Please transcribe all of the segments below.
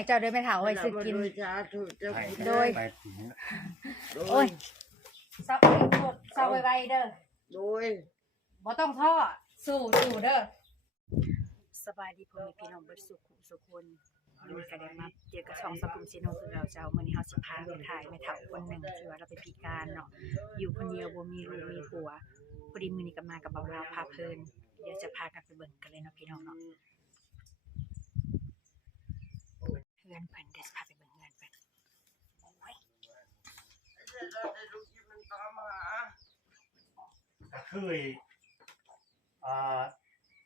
ให้เจ้าเด้อแม่เฒ่าไว้ซื้อกินโดยโอ้ยเศร้าเศร้าไวๆเด้อโดยบ่ต้องท้อสู้เด้อสบายดีพ่อแม่พี่น้องเบิดสุขคนมื้อนี้ก็ได้มาเจอกับช่องสังคมซิโนคือเราเจ้ามื้อนี้เฮาสิพาไปถ่ายแม่เฒ่าคนหนึงที่ว่าเราเป็นพิการเนาะอยู่คนเดียวบ่มีลูกมีผัวพอดีมื้อนี้ก็มากับเบาลาวพาเพลินเดี๋ยวจะพากันไปเบิ่งกันเลยเนาะพี่น้องเนาะเฮือนเพิ่นเดี๋ยวสิพาไปเบิ่งเฮือนเพิ่นโอ้ยคือ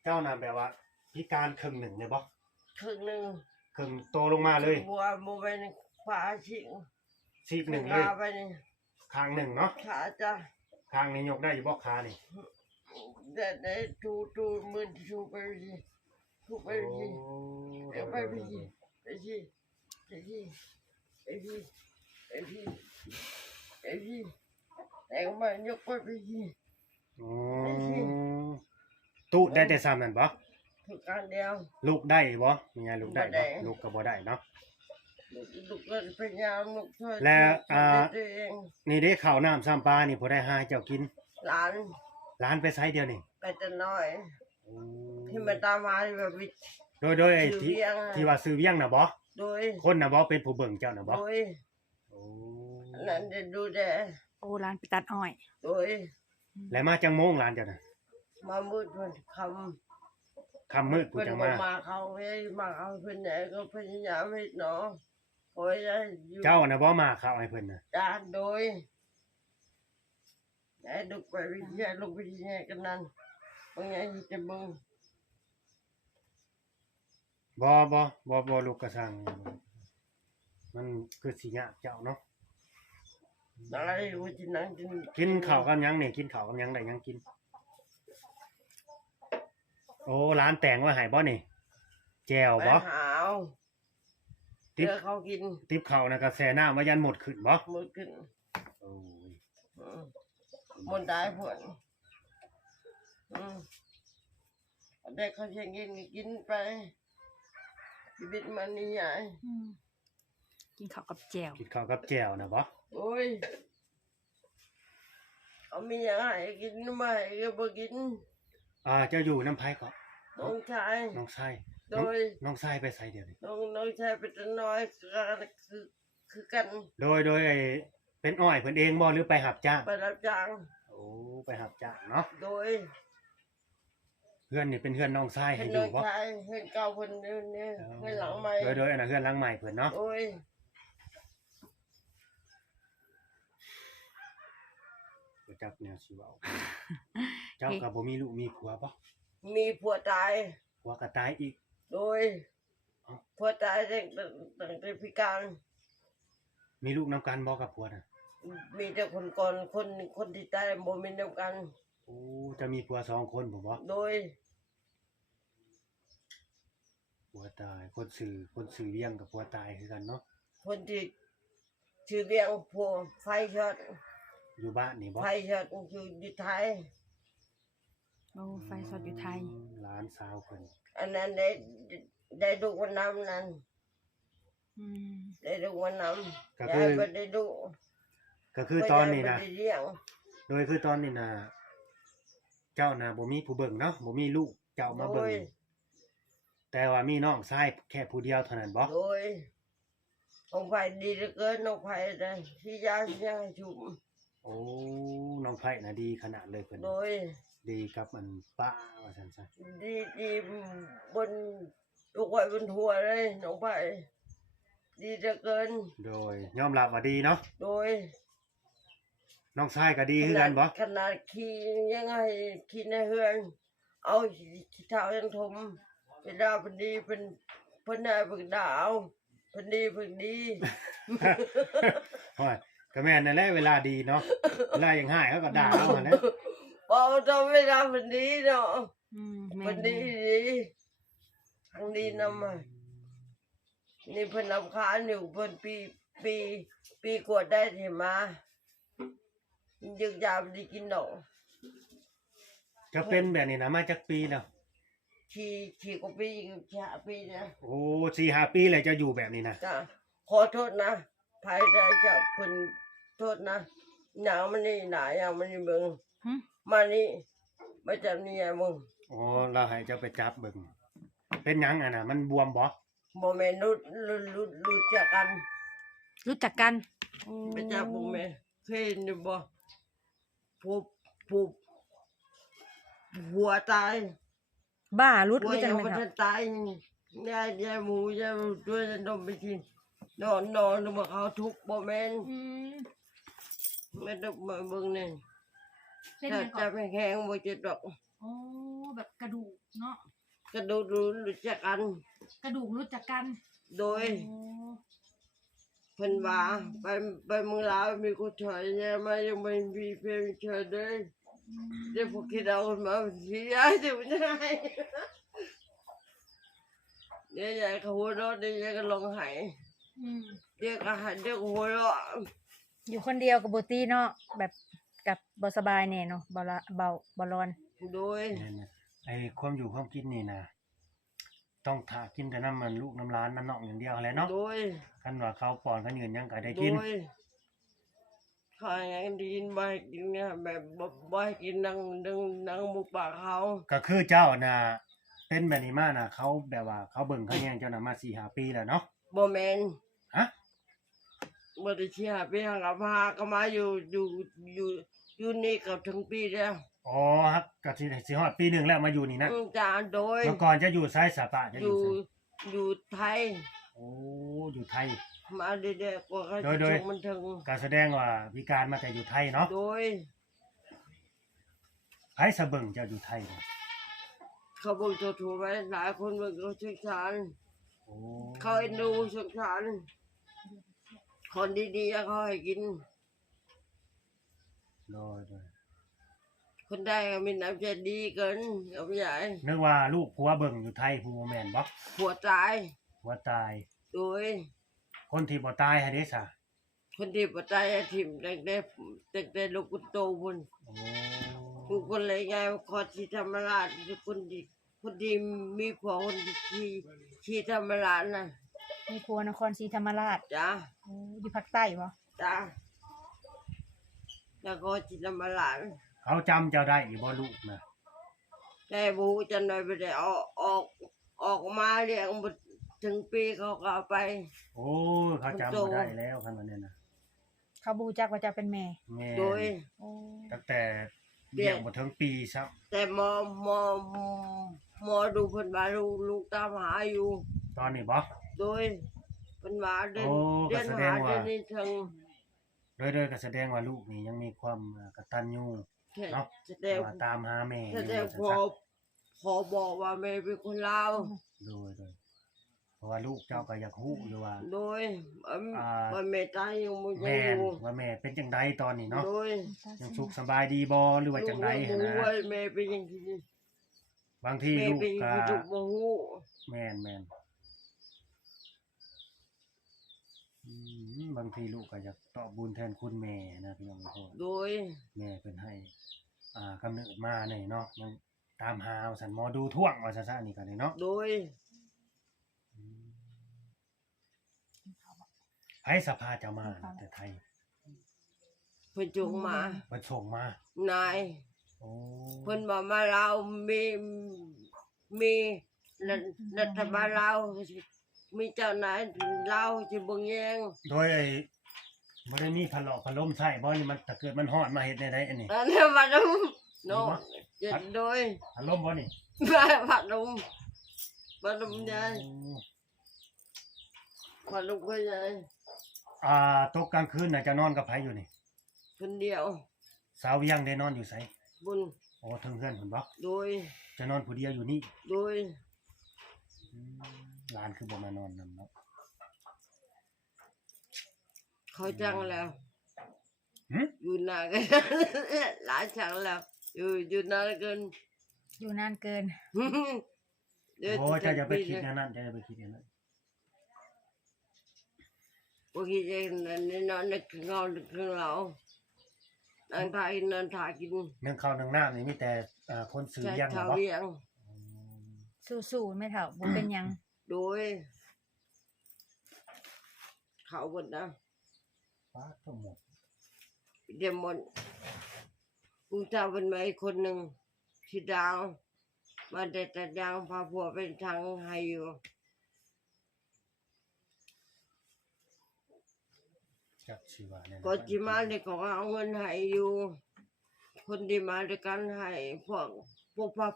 เจ้าน่ะแบบว่าพิการครึ่งหนึ่งเนี่ยบ่ครึ่งหนึ่งครึ่งโตลงมาเลยบัวไปขวาซีกหนึ่งเลยไปนี่ข้างหนึ่งเนาะขาจ้ะข้างนี้ยกได้อยู่บ่ขานี่ได้ทูมือทูไปสิทูไปสิไปสิไปสิไปสิไปสิไปสิไปสิแต่ก็มายกไปสิตู้ได้แต่ซ้ำนั่นบ่ทุกการเดียวลูกได้บ่มีไงลูกได้บ่ลูกก็บ่ได้เนาะลูกก็พยายามลูกช่วยแล้วนี่เด้ข้าวน้ำซ้ำปลานี่บ่ได้หาเจ้ากินหลานไปไสเดียวนี่ไปแต่น้อยที่มาตามมาแบบโดยไอ้ที่ว่าซื้อเวียงน่ะบ่โดยคนน่ะบ่เป็นผู้เบิ่งเจ้าน่ะบ่โดยนั่นจะดูแลโอ้ร้านไปตัดอ้อยโดยแล้วมาจังโมงร้านเจ้าน่ะมามืดวันค่ำมืดกูจังมาเขามาเขาเพิ่นเนี่ยก็พยายามให้เนาะโอ้ยเจ้าน่ะบ่มาเข้าให้เพิ่นน่ะจ้าโดยไอ้ลูกไปวิทยาลูกไปที่ไหนกันนั่นบางอย่างจะบึงบ่ลูกกระสังมันคือสิยากเจ้าเนาะอะไรว่าจะนั่งกินข้าวกับหยังนี่กินข้าวกับหยังได้หยังกินโอ้ร้านแต่งไว้ให้บ่นี่แจ่วบ่หาวติ๊บเขากินติ๊บข้าวน่ะก็แช่น้ำไว้ยันหมดขึ้นบ่หมดขึ้นโอ้ยหมดได้ผลเด็กเขาเชียงกินไปชีวิตมันนี่ใหญ่กินข้าวกับแจ่วนะบ่โอ้ยเขามีอย่างไรกินไม่ก็บ่กินเจ้าอยู่น้ำไผ่ก็น้องชายโดยน้องชายไปไสเดี๋ยวนี้น้องชายเป็นน้อยคือกันโดยไอ้เป็นอ้อยเพิ่นเองบ่หรือไปรับจ้างไปรับจ้างโอ้ไปรับจ้างเนาะโดยเพื่อนนี่เป็นเพื่อนน้องชายให้อยู่บ่เพื่อนเก่าเพิ่นเนี่ยเพื่อนหลังใหม่โดยอันนั้นเพื่อนหลังใหม่เพิ่นเนาะโอ้ยจักแนวสิเว้าเจ้าก็บ่มีลูกมีผัวบ่มีผัวตายผัวก็ตายอีกโดยผัวตายตั้งแต่พิการมีลูกนำกันบ่กับผัวน่ะมีแต่คนก่อนคนที่ตายบ่มีนำกันโอ้จะมีผัว2คนบ่โดยผัวตายคนสื่อเลี้ยงกับผัวตายคือกันเนาะคนที่ชื่อเลี้ยงผัวไฟช็อตอยู่บ้านนี่บ่ไฟช็อตอยู่ไทยโอ้ไฟช็อตอยู่ไทยหลานสาวเพิ่นอันนั้นได้ดูวันน้ำนั้นได้ดูวันน้ำก็คือได้ดูก็คือตอนนี้นะโดยคือตอนนี้นะเจ้าน่ะบ่มีผู้เบิ่งเนาะบ่มีลูกเจ้ามาเบิ่งแต่ว่ามีน้องชายแค่ผู้เดียวเท่านั้นบ่โดยน้องไผ่ดีเหลือเกินน้องไผ่ได้ที่ยาที่ยังให้ชุบโอ้น้องไผ่น่ะดีขนาดเลยเพิ่นโดยดีกับมันป้าว่าซั่นซะดีบนลูกไว้บนหัวเลยน้องไผ่ดีเหลือเกินโดยยอมรับว่าดีเนาะโดยน้องชายก็ดีคือกันบ่ขนาดขี่ยังไงขี่ในเฮือนเอาขี้เท้ายังถมเป็นดาวเป็นดีเป็นนายเป็นดาวเป็นดีโอ้ยก็แม่นนั่นแหละเวลาดีเนาะเวลายังหายเขาก็ด่าเอาหั่นแหละพอทำเวลาเป็นดีเนาะเป็นดีทางดีนำนี่เพิ่นนำค้าอยู่เพิ่นปีกวดได้เห็นมายึกยาวดีกินดอกจะเป็นแบบนี้นะมาจากปีแล้ว ชีกว่าปีชี5 ปีนะ โอ้4-5 ปีเลยจะอยู่แบบนี้นะ จ้ะขอโทษนะภายใดจะเพิ่นโทษนะหนังมันนี่หนาอย่างมันนี่เบิ่ง หึ มานี่มาจับนี่ไงมึง โอ้เราให้เจ้าไปจับเบิ่งเป็นหยังอ่ะน่ะมันบวมบ่ บ่แม่นรู้จักกัน รู้จักกัน ไปจับบ่แม่เคยเห็นอยู่บ่ผู้หัวตาย บ้ารุด หัว รู้จัก ยัง ไหม บ่ ครั ทั บ นตายยายหมูยายด้วยนมไปกินนอนมาเขาทุกข์บ่แม่นแม่ต้องมาเบิ่งนี่ เป็น ถ้า ยังก่อ จั น บแห้งๆบ่เจ็บดอก โอ้แบบกระดูกเนาะ กระดูกรู้จักกัน กระดูกรู้จักกัน โดย โอ้ เพิ่นว่าไปเมืองลาวมีคนช่วยเนี่ยมายังไม่มีเพื่อนช่วยเลยเดี๋ยวพวกคิดเอาคนมาสิยายเดี๋ยวมันจะให้เดี๋ยวยายเขาหัวเราะเดี๋ยวยายก็ร้องไห้ อืม เดี๋ยวก็หายเดี๋ยวก็หัวเราะ อยู่คนเดียวกับโบตี้เนาะแบบกับบสบายเนี่ยเนาะเบาละเบาบอลอน โดย นั่นน่ะไอ้ความอยู่ความกินนี่นะต้องถากินแต่น้ำมันลูกน้ำร้านน้ำนองอย่างเดียวแหละเนาะ โดย คันว่าเขาป้อนเขายืนหยังก็ได้ โด กิน ยข้ายังดีนบ่ให้กินเนี่ยแบบบ่ให้กินนั่งหมูปากเขา ก็คือเจ้าน่ะเป็นแบบนี้มาน่ะเขาแบบว่าเขาเบิ่งเขาแย่งเจ้าน่ะมา4-5 ปีแล้วเนาะ บ่แม่น ฮะ บ่ได้เชียร์ไปหากับพาก็มาอยู่นี่เกับถึงปีแล้ว อ๋อครับก็สิฮอดปีหนึงแล้วมาอยู่นี่นะ จ้าโดย เมื่อก่อนจะอยู่ไสสาปะจะ อ อยู่ ยู่ ไส อยู่ไทย โอ้อยู่ไทย มาเด็กๆกว่าเขา โด จะ ย ส่งมันถึง ก็แสดงว่าพิการมาแต่อยู่ไทยเนาะ โดย ไผสะเบิ่งเจ้าอยู่ไทยเนี่ย เขาบอกจะถูกไว้หลายคนบอกเขาสงสาร โอ้ เขาเอ็นดูสงสารคนดีๆเขาให้กิน โดย คนได้ก็มีน้ำใจดีเกินกับใหญ่ นึกว่าลูกผัวเบิ่งอยู่ไทยผู้บ่แม่นบ่ ผัวตาย ผัวตาย โดย คนที่บ่ตายให้เด้ซะ คนที่ปตายทิมแต่ลูกกุโตบุญ โอ้ ทุกคนเลยไงขอที่ธรรมราชทุกคนดีมีผัวคนที่ธรรมราชนะ มีครัวนครศรีธรรมราช จ้า โอ้อยู่ภาคใต้บ่ จ้าแล้วก็ที่ธรรมราช เขาจำเจ้าได้อยู่บ่ลูกนะ แต่บูจะหน่อยไปได้ออกมาเรียงถึงปีเขาก็เอาไป โอ้เขาจำบ่ได้แล้วคันว่าเนี่ยนะ เขาบูจักว่าจะเป็นแม่ แม่ โดย โอ้ ตั้งแต่เลี้ยงบ่ถึงปีซับ แต่หมอดูเพิ่นว่าลูกตามหาอยู่ ตอนนี้บ่ โดยเพิ่นว่าเดิน โอ้ เดิน ก็แสด หาง ว่า เดินนี่ถึง โดยก็แสดงว่าลูกนี่ยังมีความกตัญญู เนาะ แสดง ว่าตามหาแม่ แสดงพอบอกว่าแม่เป็นคนลาว โดยเพราะว่าลูกเจ้าก็อยากฮู้อยู่ว่า โดย อ่า แม่ตายยังบ่ยัง แม่ อน ยู่ ว่าแม่เป็นจังไดตอนนี้เนาะ โดย ยังสุขสบายดีบ่หรือว่าจังได ลูก หั้น บ่ นะ รู้ว่าแม่เป็นยังไง บางที แม่ ลูก เป็น ก็ ผู้ถูกบ่ฮู้ แม่นบางทีลูกก็อยากตอบบุญแทนคุณแม่นะพี่น้องทุกคน โดย แม่เป็นให้กำเนิดมาเนี่ยเนาะยังตามหาเอาสันหมอดูท่วงว่าซะๆนี่ก็ได้เนาะ โดย ให้สภาเจ้ามาแต่ไทย เพิ่นจุงมา เพิ่นส่งมา นาย โอ้ เพิ่นบอกมาเรามีรัฐบาลเราวมีเจ้านายเราวสิบ่แยง โดยไอ้บ่ได้มีพัดลมใช้บ่นี่มันถ้าเกิดมันร้อนมาเฮ็ดได้ไดอันนี้ อันนี้บัดนโนจะโดย พัดลมบ่นี่ บัดนยาย โอ้ บัดนก็ยาย ตกกลางคืนน่ะจะนอนกับไผอยู่นี่ คนเดียว สาวเวียงได้นอนอยู่ไส บุญ โอ้ถึงเฮือนเพิ่นบ่ โดย จะนอนผู้เดียวอยู่นี่ โดย หลานคือบ่มานอนนำเนาะ เขาจังแล้ว หึ อยู่นานกัน หลายจังแล้วอยู่นานเกิน อยู่นานเกิน โอ้เจ้าอย่าไปคิดอย่างนั้นเจ้าอย่าไปคิดอย่างนั้น บางทีจะนอนในเงาในเรานั่งถ่ายกิน เรื่องข้าวเรื่องน้ำนี่มีแต่คนซื้อ ใช้ เลี้ยง ข้าว บ่ เวียง สู้ๆไม่เท่าบ่เป็นหยัง โดยเขาบนนะ ฟ้าทั้งหมด เดมอนกูจะเป็นไหมคนหนึ่งที่ดาวมาแต่ตัดยางพาผัวเป็นทางให้อยู่ จักชีวาเนี่ย ก็จิมาเลยก็เอาเงินให้อยู่ คนที่มาด้วยกันให้พวกพั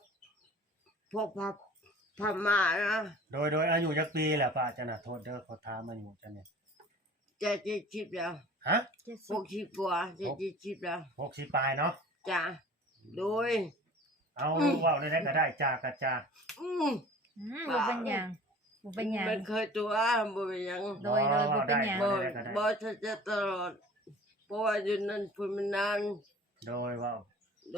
บพม่านะ โดยอายุจักปีแหละป้าจะน่ะโทษเด้อขอถามอายุจังเนี่ย จะจิบแล้ว ฮะ 60 กว่าจะจิบแล้ว 60ปลายเนาะ จ้ะโดย เอาเว้าได้ก็ได้จ้ากะจ้า บ่เป็นหยังบ่เป็นหยัง มันเคยตัวบ่เป็นหยัง โดยบ่เป็นหยัง บ่จะตลอดเพราะว่าอยู่นั่นเพิ่นมันนาน โดยเว้า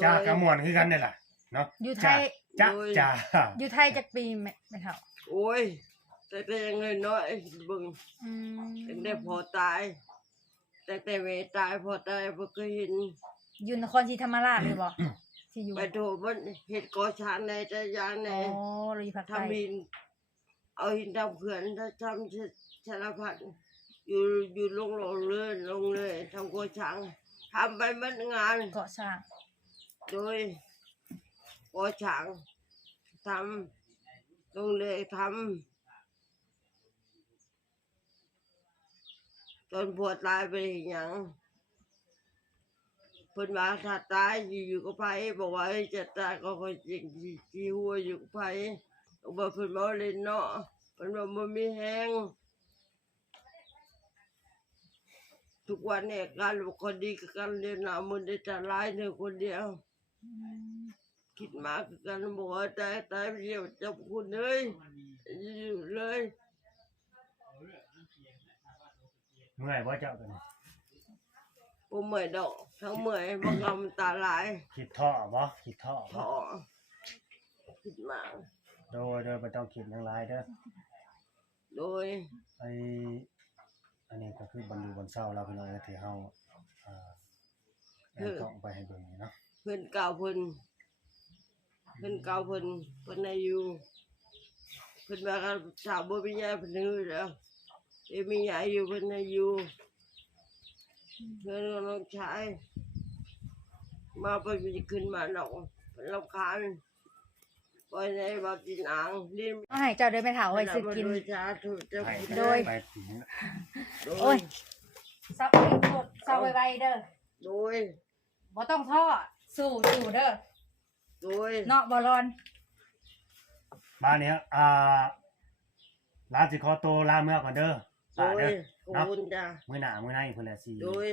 จ้ากะม่วนคือกันนี่ล่ะเนาะ อยู่ไทย จ้าจ้า อยู่ไทยจักปีไม่เท่า โอ้ยแต่ยังน้อยๆเบิ่ง อืม ตั้งแต่พอตายแต่แม่ตายพอตายบ่เคยเห็น อยู่นครศรีธรรมราชเลยบ่ที่อยู่ ไปโทษมันเฮ็ดก่อสร้างในแต่ยางใน อ๋อเราอยู่ภาคใต้ ทำหินเอาหินทำเขื่อนทำสารพัดอยู่ลงเลยทำก่อสร้างทำไปมันงาน เกาะสร้าง โดยก่อสร้างทำลงเลยทำตอนผัวตายไปหยังเพิ่นว่าถ้าตายอยู่กับไผบอกว่าจะตายก็ค่อยจริงที่หัวอยู่กับไผบอกเพิ่นบ่เล่นเนาะเพิ่นว่าบ่มีแฮงทุกวันเนี่ยการบุคคลดีกับการเรียนหนามันได้แต่ร้ายเธอคนเดียว คิดมากกันบอกว่าตายไปเดียวจับคุณเลยอยู่เลย เมื่อยบ่เจ้ากันนี่ ผมเมื่อยดอกทั้งเมื่อยบางคำตาลาย คิดท้อบ่คิดท้อ ถ บ่ อคิดมาก โดยบ่ต้องคิดหยังหลายเด้อ โดย อันนี้ก็คือบรรลุบรรเศร้าเราพี่น้องที่เฮาแอนต้องไปให้เบิ่งนี่เนาะ เพื่อนเก่าเพิ่นอายุเพิ่นว่ากันสาวบ่มียายเพิ่นฮือแล้วมียายอยู่เพิ่นอายุเพื่อนน้องชายมาไปขึ้นมาหนองเพิ่นรำคาญปล่อยในบ่กินอ่างลิ้น เอาให้เจ้าเด้อไม่เท่าไว้ซื้อกิน โดยชาถูกจะ ให้ โดย ไป โอ้ยซับเศร้าไวๆเด้อ โดย บ่ต้องท้อสู้เด้อ โดย เนาะบ่ร้อน บ้านนี้ลาสิขอตัวลาเมื่อก่อนเด้อ โด ป้าย เด้อ ขอบ เนาะ คุณจ้า มื้อหน้ามื้อในเพิ่นละสิ โดย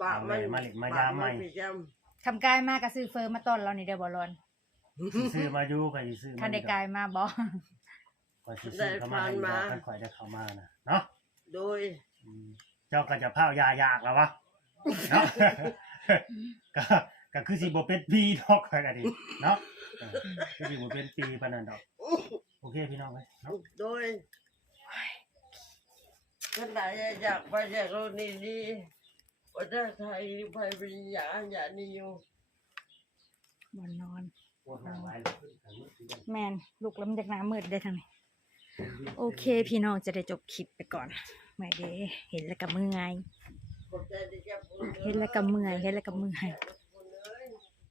ปากมัน มาเล็กมายามใหม่ ประจ ทำกายมาก็ซื้อเฟอร์มาต้อนเรานี่เด้อบ่ร้อน สิซื้อมาอยู่ก็สิซื้อมา คันได้กายมาบ่ ก็สิซื้อเข้ามาให้ดอกกันข่อยได้เข้ามานะเนาะ โดย เจ้าก็จะพาวยายากแล้ววะเนาะ ก็คือสิบ่เป็นปีดอกข่อยก็ดิเนาะคือสิบ่เป็นปีปานนั้นดอกโอเคพี่น้องเอ้ยเนาะ โดยขนาดอยากไปจากโลกนี้ดีประเทศไทยไปปริญญาอย่างนี้อยู่ บ่นอน ปวดหัวไว้ แม่นลูกแล้วมันจากหน้ามืดได้ทางนี้โอเคพี่น้องจะได้จบคลิปไปก่อนแม่เด้เห็นแล้วก็เมื่อย ขอบใจที่แกพูด เห็นแล้วก็เมื่อย